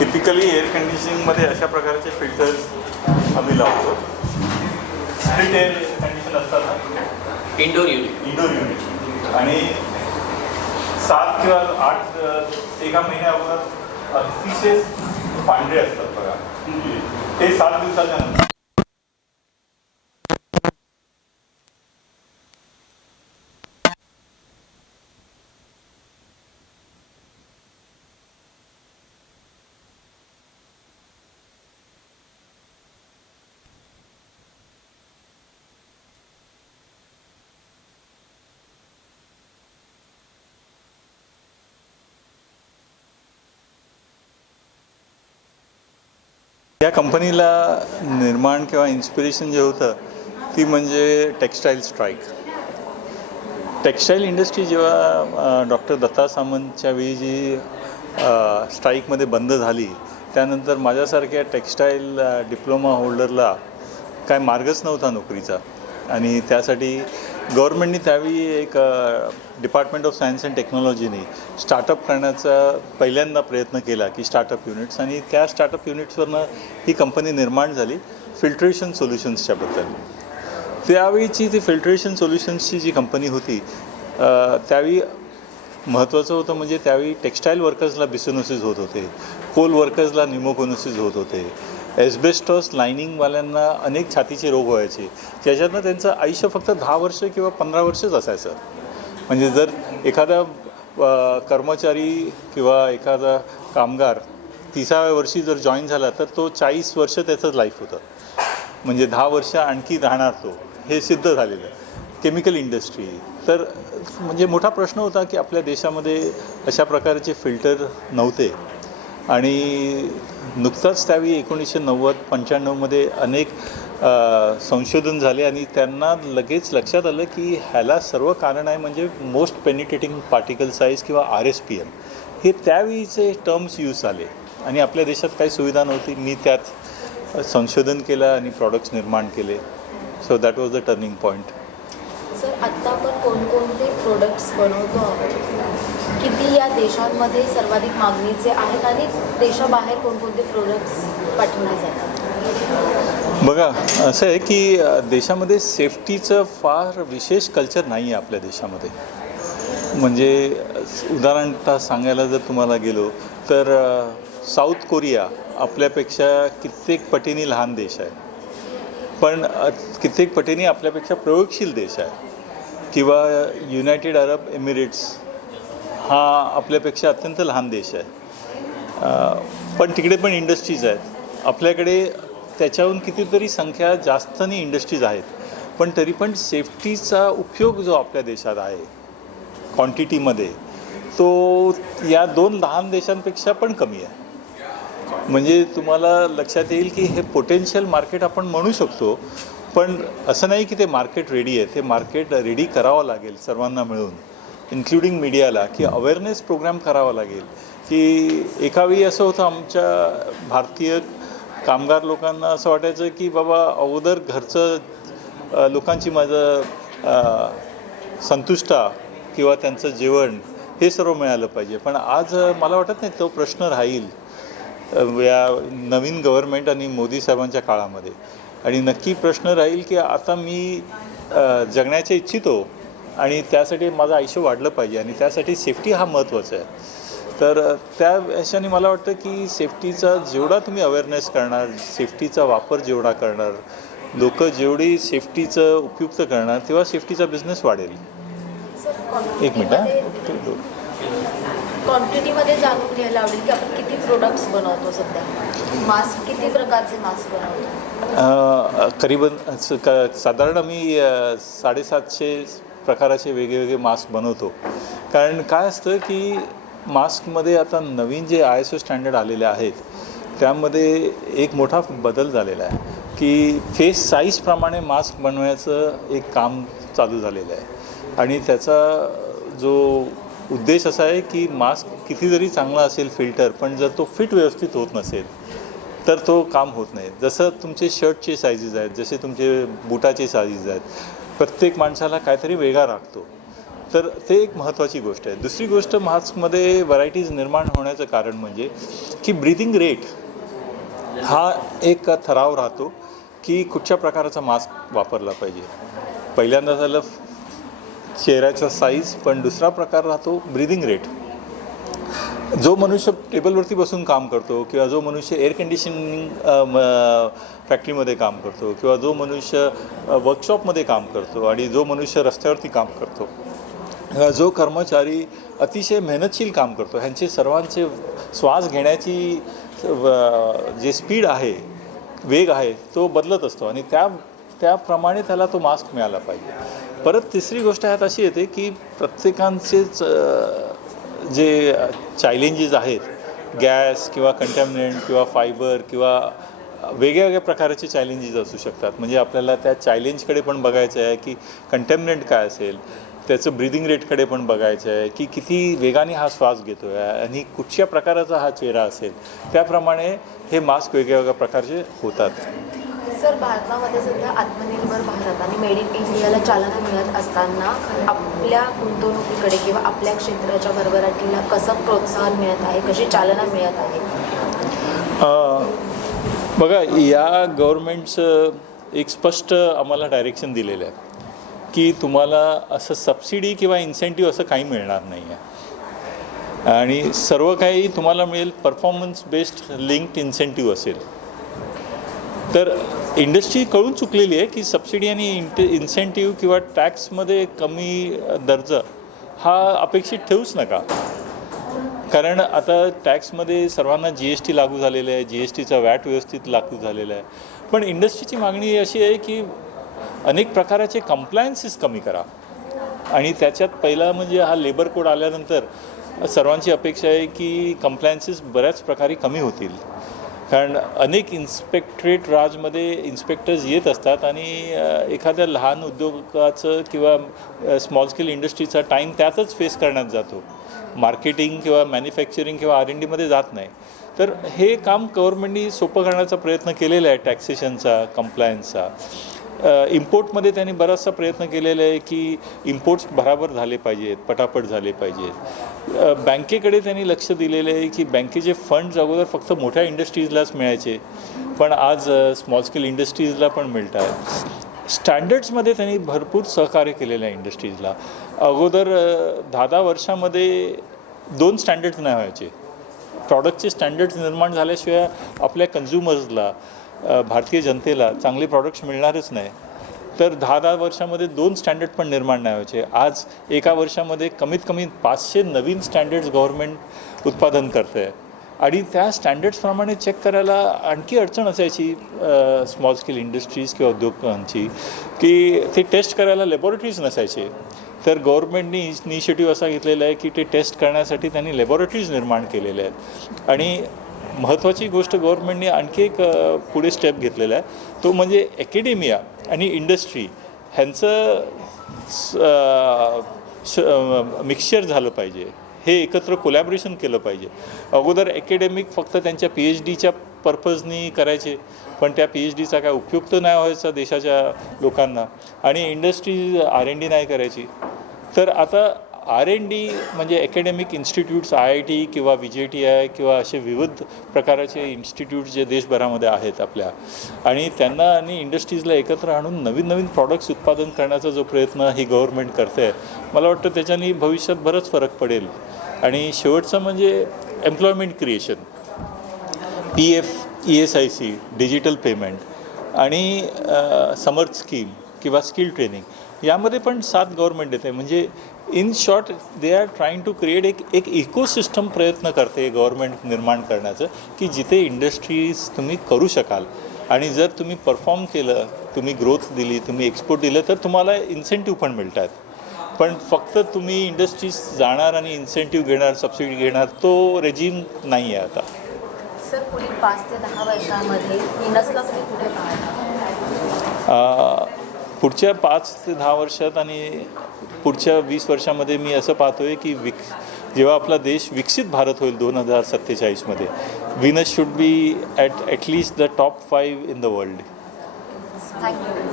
Typically air कंडिशनिंगमध्ये अशा प्रकारचे filters आम्ही लावतो. स्प्लिट एअर कंडिशन असतात ना, इंडोर युनिट आणि 7 किंवा 8 एका महिन्या अगोदर अतिशय पांढरे असतात बघा. ते 7 दिवसाच्या नंतर या कंपनीला निर्माण किंवा इन्स्पिरेशन जे होतं ती म्हणजे टेक्स्टाईल स्ट्राईक. टेक्स्टाईल इंडस्ट्री जेव्हा डॉक्टर दत्ता सामंतच्या वेळी जी स्ट्राईकमध्ये बंद झाली, त्यानंतर माझ्यासारख्या टेक्स्टाईल डिप्लोमा होल्डरला काय मार्गच नव्हता नोकरीचा. आणि त्यासाठी गव्हर्नमेंटनी त्यावेळी एक डिपार्टमेंट ऑफ सायन्स अँड टेक्नॉलॉजीने स्टार्टअप करण्याचा पहिल्यांदा प्रयत्न केला की स्टार्टअप युनिट्स, आणि त्या स्टार्टअप युनिट्सवरनं ही कंपनी निर्माण झाली फिल्ट्रेशन सोल्युशन्सच्याबद्दल. त्यावेळीची ती फिल्ट्रेशन सोल्युशन्सची जी कंपनी होती त्यावेळी महत्त्वाचं होतं म्हणजे त्यावेळी टेक्स्टाईल वर्कर्सला बिसोनोसिस होत होते, कोल वर्कर्सला न्युमोकोनोसिस होत होते, एस्बेस्टॉस लायनिंगवाल्यांना अनेक छातीचे रोग व्हायचे, ज्याच्यातनं त्यांचं आयुष्य फक्त 10 वर्ष किंवा 15 वर्षच असायचं. म्हणजे जर एखादा कर्मचारी किंवा एखादा कामगार 30व्या वर्षी जर जॉईन झाला तर तो 40 वर्ष त्याचंच लाईफ होतं. म्हणजे 10 वर्ष आणखी राहणार तो, हे सिद्ध झालेलं आहे. केमिकल इंडस्ट्री तर म्हणजे मोठा प्रश्न होता की आपल्या देशामध्ये अशा प्रकारचे फिल्टर नव्हते. आणि नुकताच त्यावेळी 1990-95मध्ये अनेक संशोधन झाले आणि त्यांना लगेच लक्षात आलं की ह्याला सर्व कारण आहे म्हणजे मोस्ट पेनिट्रेटिंग पार्टिकल साईज किंवा RSPM. हे त्यावेळीचे टर्म्स यूज झाले आणि आपल्या देशात काही सुविधा नव्हती. मी त्यात संशोधन केलं आणि प्रॉडक्ट्स निर्माण केले. So that was the turning point. Sir, आत्ता आपण कोणकोणते प्रोडक्ट्स बनवतो आहोत, किती या देशांमध्ये सर्वाधिक मागणीचे आहेत आणि देशाबाहेर कोणकोणते प्रोडक्ट्स पाठवले जातात? बघा, असं आहे की देशामध्ये सेफ्टीचं फार विशेष कल्चर नाही आहे आपल्या देशामध्ये. म्हणजे उदाहरणतः सांगायला जर तुम्हाला गेलो तर साऊथ कोरिया आपल्यापेक्षा कित्येक पटीने लहान देश आहे, पण कित्येक पटीने आपल्यापेक्षा प्रयोगशील देश आहे. किंवा युनायटेड अरब एमिरेट्स हा आपल्यापेक्षा अत्यंत लहान देश आहे, पण तिकडे पण इंडस्ट्रीज आहेत. आपल्याकडे त्याच्याहून कितीतरी संख्या जास्तनी इंडस्ट्रीज आहेत, पण तरी पण सेफ्टीचा उपयोग जो आपल्या देशात आहे क्वांटिटीमध्ये, तो या 2 लहान देशांपेक्षा पण कमी आहे. म्हणजे तुम्हाला लक्षात येईल की हे पोटेन्शियल मार्केट आपण म्हणू शकतो, पण असं नाही की ते मार्केट रेडी आहे. ते मार्केट रेडी करावं लागेल सर्वांना मिळून, इन्क्लुडिंग मीडियाला, की अवेअरनेस प्रोग्राम करावा लागेल. की एकावेळी असं होतं आमच्या भारतीय कामगार लोकांना असं वाटायचं की बाबा अगोदर घरचं लोकांची माझं संतुष्टा किंवा त्यांचं जेवण हे सर्व मिळालं पाहिजे. पण आज मला वाटत नाही तो प्रश्न राहील या नवीन गव्हर्नमेंट आणि मोदी साहेबांच्या काळामध्ये. आणि नक्की प्रश्न राहील की आता मी जगण्याच्या इच्छितो आणि त्यासाठी माझं आयुष्य वाढलं पाहिजे आणि त्यासाठी सेफ्टी हा महत्त्वाचा आहे. तर त्या ह्याच्याने मला वाटतं की सेफ्टीचा जेवढा तुम्ही अवेअरनेस करणार, सेफ्टीचा वापर जेवढा करणार, लोक जेवढी सेफ्टीचं उपयुक्त करणार, तेव्हा सेफ्टीचा बिझनेस वाढेल. एक मिनिट क्वांटिटीमध्ये जाणून घ्यायला आवडेल की आपण किती प्रोडक्ट्स बनवतो सध्या. मास्क, किती प्रकारचे मास्क बनवतो? करीबन साधारण आम्ही 750 प्रकाराचे वेगवेगळे मास्क बनवतो. कारण काय असतं की मास्कमध्ये आता नवीन जे ISO स्टँडर्ड आलेले आहेत त्यामध्ये एक मोठा बदल झालेला आहे की फेस साईजप्रमाणे मास्क बनवायचं एक काम चालू झालेलं आहे. आणि त्याचा जो उद्देश असा आहे की मास्क किती जरी चांगला असेल फिल्टर, पण जर तो फिट व्यवस्थित होत नसेल तर तो काम होत नाही. जसं तुमचे शर्टचे साईजेस आहेत, जसे तुमचे बुटाचे साईजेस आहेत, प्रत्येक माणसाला काहीतरी वेगळा लागतो. तर ते एक महत्त्वाची गोष्ट आहे. दुसरी गोष्ट, मास्कमध्ये व्हरायटीज निर्माण होण्याचं कारण म्हणजे की ब्रीथिंग रेट हा एक ठराव राहतो की कुठच्या प्रकारचा मास्क वापरला पाहिजे. पहिल्यांदा झालं चेहऱ्याचा साईज, पण दुसरा प्रकार राहतो ब्रीदिंग रेट. जो मनुष्य टेबलवरती बसून काम करतो किंवा जो मनुष्य एअर कंडिशनिंग फॅक्टरीमध्ये काम करतो किंवा जो मनुष्य वर्कशॉपमध्ये काम करतो आणि जो मनुष्य रस्त्यावरती काम करतो किंवा जो कर्मचारी अतिशय मेहनतशील काम करतो, ह्यांचे सर्वांचे श्वास घेण्याची जे स्पीड आहे, वेग आहे, तो बदलत असतो आणि त्याप्रमाणे त्याला तो मास्क मिळाला पाहिजे. परत तिसरी गोष्ट ह्यात अशी येते की प्रत्येकांचेच जे चॅलेंजेस आहेत, गॅस किंवा कंटॅमिनेंट किंवा फायबर किंवा वेगळ्या प्रकारचे चॅलेंजेस असू शकतात. म्हणजे आपल्याला त्या चॅलेंजकडे पण बघायचं आहे की कंटॅमिनेंट काय असेल, त्याचं ब्रीदिंग रेटकडे पण बघायचं आहे की किती वेगाने हा श्वास घेतो आहे आणि कुठच्या प्रकाराचा हा चेहरा असेल, त्याप्रमाणे हे मास्क वेगवेगळ्या प्रकारचे होतात. सर, भारतामध्ये सध्या आत्मनिर्भर भारत आणि मेड इन इंडियाला चालना मिळत असताना आपल्या गुंतवणुकीकडे किंवा आपल्या क्षेत्राच्या भरभराटीला कसं प्रोत्साहन मिळत आहे, कशी चालना मिळत आहे? बघा, या गव्हर्मेंटचं एक स्पष्ट आम्हाला डायरेक्शन दिलेलं आहे की तुम्हाला असं सबसिडी किंवा इन्सेंटिव्ह असं काही मिळणार नाही आहे आणि सर्व काही तुम्हाला मिळेल परफॉर्मन्स बेस्ड लिंक्ड इन्सेंटिव्ह असेल. तर इंडस्ट्री कळून चुकलेली आहे की सबसिडी आणि इन्सेंटिव्ह किंवा टॅक्समध्ये कमी दर्जा हा अपेक्षित ठेवूच नका. कारण आता टॅक्समध्ये सर्वांना GST लागू झालेलं आहे, GSTचा वॅट व्यवस्थित लागू झालेला आहे. पण इंडस्ट्रीची मागणी अशी आहे की अनेक प्रकाराचे कंप्लायन्सेस कमी करा आणि त्याच्यात पहिला म्हणजे हा लेबर कोड आल्यानंतर सर्वांची अपेक्षा आहे की कंप्लायन्सेस बऱ्याच प्रकारे कमी होतील. कारण अनेक इन्स्पेक्टरेट राजमध्ये इन्स्पेक्टर्स येत असतात आणि एखाद्या लहान उद्योगाचं किंवा स्मॉल स्केल इंडस्ट्रीचा टाईम त्यातच फेस करण्यात जातो, मार्केटिंग किंवा मॅन्युफॅक्चरिंग किंवा R&Dमध्ये जात नाही. तर हे काम गव्हर्नमेंटनी सोपं करण्याचा प्रयत्न केलेला आहे, टॅक्सेशनचा, कंप्लायन्सचा. इम्पोर्टमध्ये त्यांनी बराचसा प्रयत्न केलेला आहे की इम्पोर्ट्स बराबर झाले पाहिजेत, पटापट झाले पाहिजेत. बँकेकडे त्यांनी लक्ष दिलेलं आहे की बँकेचे फंड्स अगोदर फक्त मोठ्या इंडस्ट्रीजलाच मिळायचे, पण आज स्मॉल स्केल इंडस्ट्रीजला पण मिळत आहेत. स्टँडर्ड्समध्ये त्यांनी भरपूर सहकार्य केलेलं आहे इंडस्ट्रीजला. अगोदर 10-10 वर्षामध्ये 2 स्टँडर्ड्स नाही व्हायचे. प्रॉडक्टचे स्टँडर्ड्स निर्माण झाल्याशिवाय आपल्या कन्झ्युमर्सला, भारतीय जनतेला चांगले प्रॉडक्ट्स मिळणारच नाही. तर 10-10 वर्षामध्ये 2 स्टँडर्ड पण निर्माण नाही व्हायचे. आज एका वर्षामध्ये कमीत कमी 500 नवीन स्टँडर्ड्स गव्हर्नमेंट उत्पादन करतं आहे आणि त्या स्टँडर्ड्सप्रमाणे चेक करायला आणखी अडचण असायची स्मॉल स्केल इंडस्ट्रीज किंवा उद्योगांची की ते टेस्ट करायला लॅबॉरेटरीज नसायचे. तर गव्हर्नमेंटनी इनिशिएटिव्ह असा घेतलेला आहे की ते टेस्ट करण्यासाठी त्यांनी लॅबॉरेटरीज निर्माण केलेल्या आहेत. आणि महत्त्वाची गोष्ट गव्हर्नमेंटने आणखी एक पुढे स्टेप घेतलेला आहे, तो म्हणजे ॲकॅडेमिया आणि इंडस्ट्री ह्यांचं मिक्सचर झालं पाहिजे. हे एकत्र कोलॅबरेशन केलं पाहिजे. अगोदर ॲकॅडेमिक फक्त त्यांच्या PhDच्या पर्पजनी करायचे, पण त्या PhDचा काय उपयोग तर नाही व्हायचा देशाच्या लोकांना आणि इंडस्ट्री R&D नाही करायची. तर आता R&D म्हणजे ॲकॅडेमिक इन्स्टिट्यूट्स, IIT किंवा VJTI किंवा असे विविध प्रकारचे इन्स्टिट्यूट्स जे देशभरामध्ये आहेत आपल्या, आणि त्यांना आणि इंडस्ट्रीजला एकत्र आणून नवीन नवीन प्रॉडक्ट्स उत्पादन करण्याचा जो प्रयत्न ही गव्हर्नमेंट करते आहे, मला वाटतं त्याच्यानी भविष्यात बरंच फरक पडेल. आणि शेवटचं म्हणजे employment creation, PF, ESIC, digital payment आणि समर्थ स्कीम किंवा स्किल ट्रेनिंग यामध्ये पण साथ गव्हर्नमेंट देते. म्हणजे in short they are trying to create एक इकोसिस्टम प्रयत्न करते गव्हर्नमेंट निर्माण करण्याचं की जिथे इंडस्ट्रीज तुम्ही करू शकाल आणि जर तुम्ही परफॉर्म केलं, तुम्ही ग्रोथ दिली, तुम्ही एक्सपोर्ट दिलं तर तुम्हाला इन्सेंटिव्ह पण मिळत आहेत. पण फक्त तुम्ही इंडस्ट्रीज जाणार आणि इन्सेंटिव्ह घेणार, सबसिडी घेणार, तो रेजिम नाही आहे आता. सर, पुढील 5 ते 10 वर्षामध्ये विनसला तुम्ही कुठे पाहता? पुढच्या 5 ते 10 वर्षात आणि पुढच्या 20 वर्षामध्ये मी असं पाहतो आहे की जेव्हा आपला देश विकसित भारत होईल 2047मध्ये, विनस should be at least the top 5 in the world. Thank you.